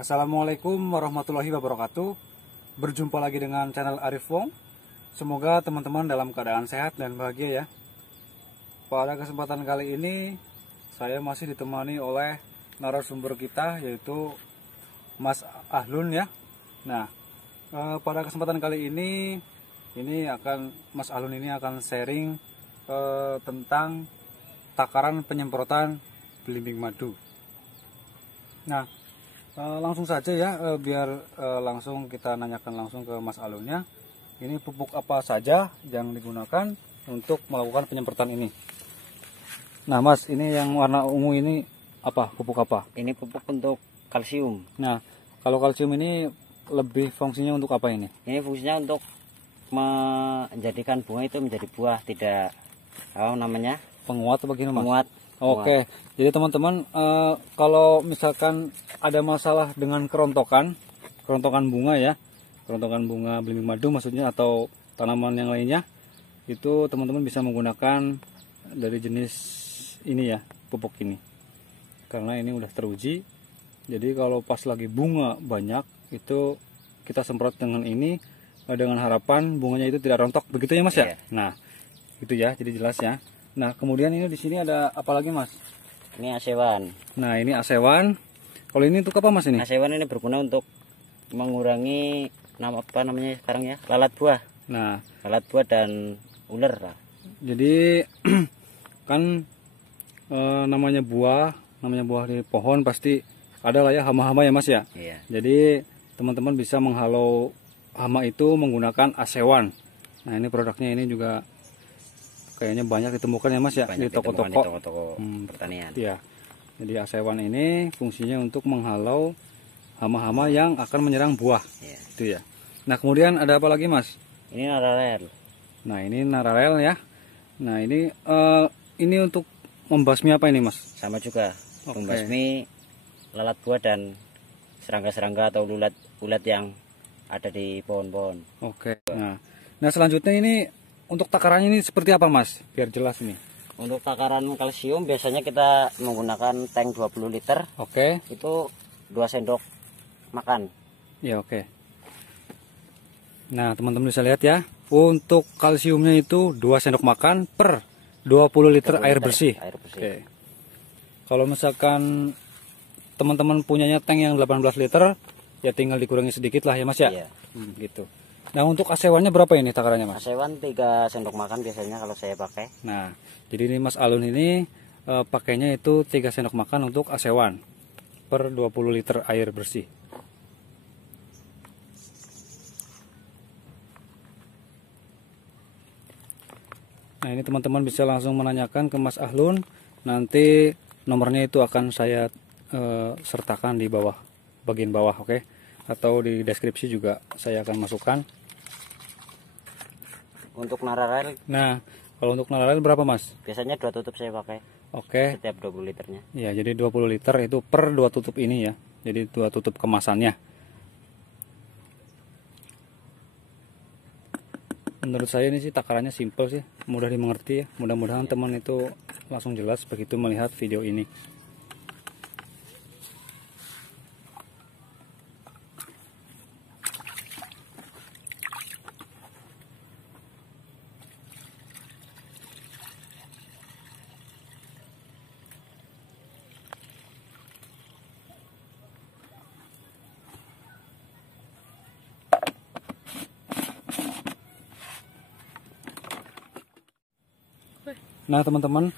Assalamualaikum warahmatullahi wabarakatuh. Berjumpa lagi dengan channel Arif Wong. Semoga teman-teman dalam keadaan sehat dan bahagia ya. Pada kesempatan kali ini saya masih ditemani oleh narasumber kita, yaitu Mas Ahlun ya. Nah, pada kesempatan kali ini Mas Ahlun ini akan sharing tentang takaran penyemprotan belimbing madu. Nah, langsung saja ya, biar langsung kita nanyakan langsung ke Mas Ahlunnya. Ini pupuk apa saja yang digunakan untuk melakukan penyemprotan ini? Nah Mas, ini yang warna ungu ini apa? Pupuk apa? Ini pupuk untuk kalsium. Nah, kalau kalsium ini lebih fungsinya untuk apa ini? Ini fungsinya untuk menjadikan bunga itu menjadi buah, tidak penguat atau bagaimana Mas? Penguat. Oke, jadi teman-teman, kalau misalkan ada masalah dengan kerontokan bunga ya, kerontokan bunga belimbing madu maksudnya, atau tanaman yang lainnya, itu teman-teman bisa menggunakan dari jenis ini ya, pupuk ini, karena ini udah teruji. Jadi kalau pas lagi bunga banyak, itu kita semprot dengan ini, dengan harapan bunganya itu tidak rontok, begitu ya Mas ya? Nah, itu ya, jadi jelas ya. Nah, kemudian ini di sini ada apa lagi Mas? Ini asewan. Nah, ini asewan. Kalau ini untuk apa Mas ini? Asewan ini berguna untuk mengurangi sekarang ya, lalat buah. Nah, lalat buah dan ular lah. Jadi kan namanya buah di pohon pasti ada lah ya hama-hama ya Mas ya. Iya. Jadi teman-teman bisa menghalau hama itu menggunakan asewan. Nah, ini produknya ini juga kayaknya banyak ditemukan ya Mas ya, di toko-toko pertanian. Iya. Jadi asewan ini fungsinya untuk menghalau hama-hama yang akan menyerang buah. Iya. Itu ya. Nah, kemudian ada apa lagi Mas? Ini nararel. Nah, ini nararel ya. Nah, ini untuk membasmi apa ini Mas? Sama juga. Membasmi lalat buah dan serangga-serangga atau ulat yang ada di pohon-pohon. Oke. Nah, selanjutnya ini untuk takarannya ini seperti apa Mas? Biar jelas ini. Untuk takaran kalsium biasanya kita menggunakan tank 20 liter. Oke. Itu 2 sendok makan. Ya, oke. Nah, teman-teman bisa lihat ya. Untuk kalsiumnya itu 2 sendok makan per 20 liter air bersih. Oke. Kalau misalkan teman-teman punyanya tank yang 18 liter, ya tinggal dikurangi sedikit lah ya Mas ya. Iya. Gitu. Nah, untuk asewannya berapa ini takarannya Mas? Asewan 3 sendok makan biasanya kalau saya pakai. Nah, jadi ini Mas Ahlun ini pakainya itu 3 sendok makan untuk asewan per 20 liter air bersih. Nah, ini teman-teman bisa langsung menanyakan ke Mas Ahlun. Nanti nomornya itu akan saya sertakan di bawah, bagian bawah, oke? Atau di deskripsi juga saya akan masukkan. Untuk nararel. Nah, kalau untuk nararel berapa Mas? Biasanya 2 tutup saya pakai. Oke. Setiap 20 liternya. Ya, jadi 20 liter itu per 2 tutup ini ya. Jadi 2 tutup kemasannya. Menurut saya ini sih takarannya simple sih, mudah dimengerti ya. Mudah-mudahan teman itu langsung jelas begitu melihat video ini. Nah teman-teman,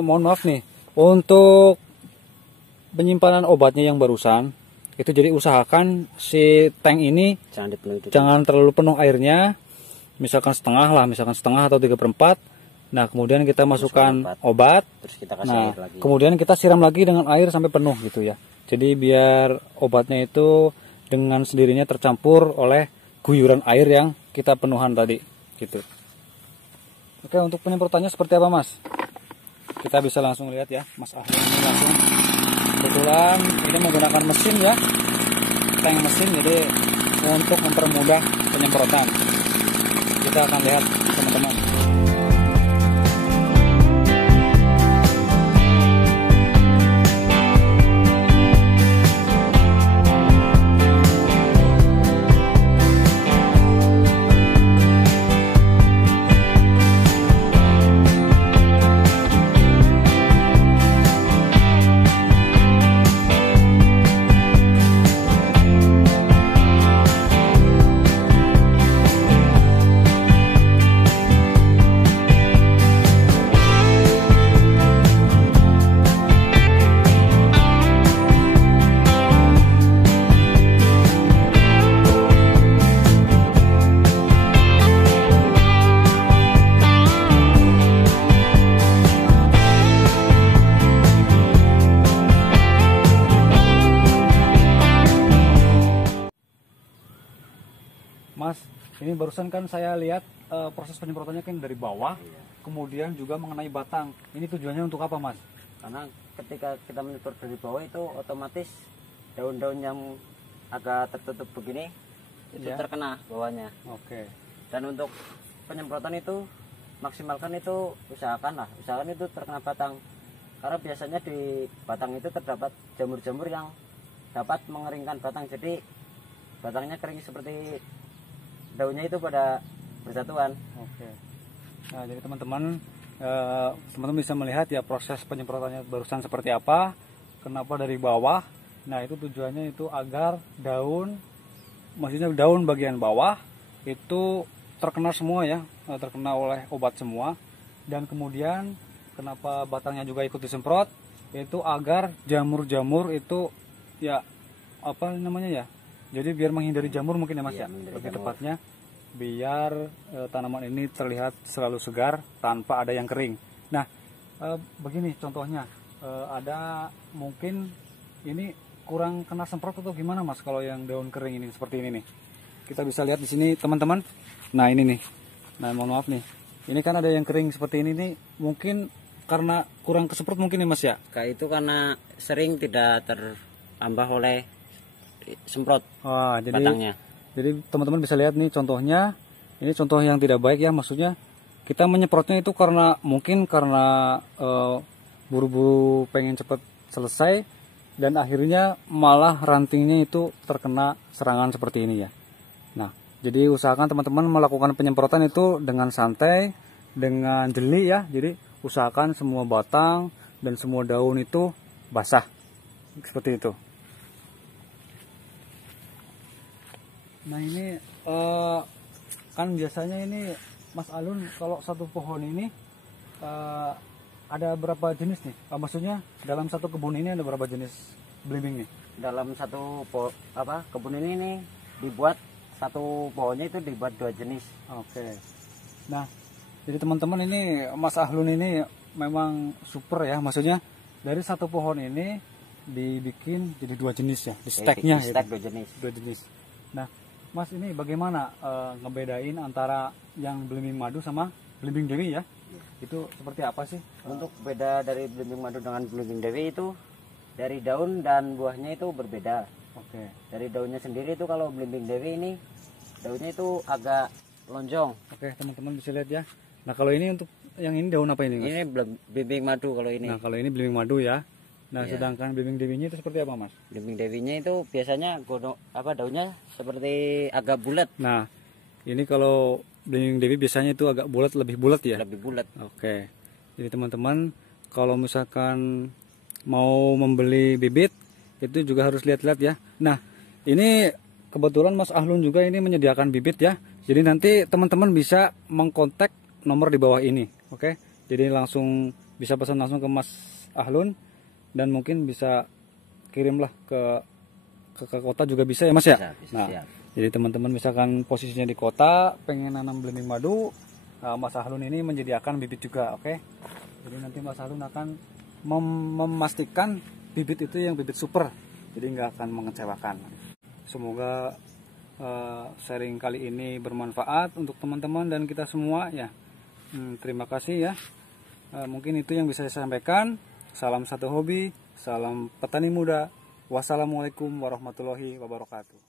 mohon maaf nih, untuk penyimpanan obatnya yang barusan, itu jadi usahakan si tank ini jangan terlalu penuh airnya, misalkan setengah atau 3/4. Nah, kemudian kita masukkan obat, terus kita kasih air lagi. Kemudian kita siram lagi dengan air sampai penuh gitu ya. Jadi biar obatnya itu dengan sendirinya tercampur oleh guyuran air yang kita penuhan tadi gitu. Oke, untuk penyemprotannya seperti apa Mas? Kita bisa langsung lihat ya, Mas Ahlun ini langsung. Kebetulan ini menggunakan mesin ya, tank mesin, jadi untuk mempermudah penyemprotan. Kita akan lihat teman-teman. Ini barusan kan saya lihat proses penyemprotannya kan dari bawah, kemudian juga mengenai batang. Ini tujuannya untuk apa, Mas? Karena ketika kita menyemprot dari bawah itu otomatis daun-daun yang agak tertutup begini itu Ya. terkena bawahnya. Oke. Dan untuk penyemprotan itu maksimalkan itu usahakan itu terkena batang. Karena biasanya di batang itu terdapat jamur-jamur yang dapat mengeringkan batang. Jadi batangnya kering seperti daunnya itu pada bersatuan. Oke. Nah, jadi teman-teman bisa melihat ya proses penyemprotannya barusan seperti apa. Kenapa dari bawah? Nah, itu tujuannya itu agar maksudnya daun bagian bawah itu terkena semua ya, terkena oleh obat semua. Dan kemudian kenapa batangnya juga ikut disemprot? Itu agar jamur-jamur itu ya apa namanya ya? Jadi biar menghindari jamur mungkin ya Mas ya, lebih tepatnya biar tanaman ini terlihat selalu segar tanpa ada yang kering. Nah, begini contohnya, ada mungkin ini kurang kena semprot atau gimana Mas kalau yang daun kering ini seperti ini nih. Kita bisa lihat di sini teman-teman. Nah, ini nih. Nah, mohon maaf nih. Ini kan ada yang kering seperti ini nih, mungkin karena kurang kesemprot mungkin ya Mas ya. Kayak itu karena sering tidak terambah oleh semprot batangnya. Jadi teman-teman bisa lihat nih contohnya. Ini contoh yang tidak baik ya, maksudnya kita menyemprotnya itu mungkin karena buru-buru pengen cepat selesai dan akhirnya malah rantingnya itu terkena serangan seperti ini ya. Nah, jadi usahakan teman-teman melakukan penyemprotan itu dengan santai, dengan jeli ya. Jadi usahakan semua batang dan semua daun itu basah seperti itu. Nah, ini kan biasanya ini Mas Alun kalau satu pohon ini ada berapa jenis nih? Maksudnya dalam satu kebun ini ada berapa jenis belimbing nih? Dalam satu kebun ini nih dibuat satu pohonnya itu dibuat 2 jenis. Oke. Nah, jadi teman-teman ini Mas Ahlun ini memang super ya, maksudnya dari satu pohon ini dibikin jadi 2 jenis ya, di steknya di stek 2 jenis. 2 jenis. Nah, Mas ini bagaimana ngebedain antara yang belimbing madu sama belimbing dewi ya? Itu seperti apa sih? Untuk beda dari belimbing madu dengan belimbing dewi itu dari daun dan buahnya itu berbeda. Oke. Dari daunnya sendiri itu kalau belimbing dewi ini daunnya itu agak lonjong. Oke, teman-teman bisa lihat ya. Nah, kalau ini untuk yang ini daun apa ini, Mas? Ini belimbing madu kalau ini. Nah, kalau ini belimbing madu ya. Nah, Iya. sedangkan belimbing dewinya itu seperti apa, Mas? Belimbing dewinya itu biasanya daunnya seperti agak bulat. Nah, ini kalau belimbing dewi biasanya itu agak bulat, lebih bulat ya? Lebih bulat. Oke. Jadi teman-teman kalau misalkan mau membeli bibit itu juga harus lihat-lihat ya. Nah, ini kebetulan Mas Ahlun juga ini menyediakan bibit ya. Jadi nanti teman-teman bisa mengkontak nomor di bawah ini. Oke. Jadi langsung bisa pesan langsung ke Mas Ahlun dan mungkin bisa kirimlah ke kota juga bisa ya Mas ya. Bisa, Nah, siap. jadi teman-teman misalkan posisinya di kota pengen nanam belimbing madu, Mas Ahlun ini menyediakan bibit juga, oke? Jadi nanti Mas Ahlun akan memastikan bibit itu yang bibit super, jadi nggak akan mengecewakan. Semoga sharing kali ini bermanfaat untuk teman-teman dan kita semua ya. Terima kasih ya. Mungkin itu yang bisa saya sampaikan. Salam satu hobi, salam petani muda. Wassalamualaikum warahmatullahi wabarakatuh.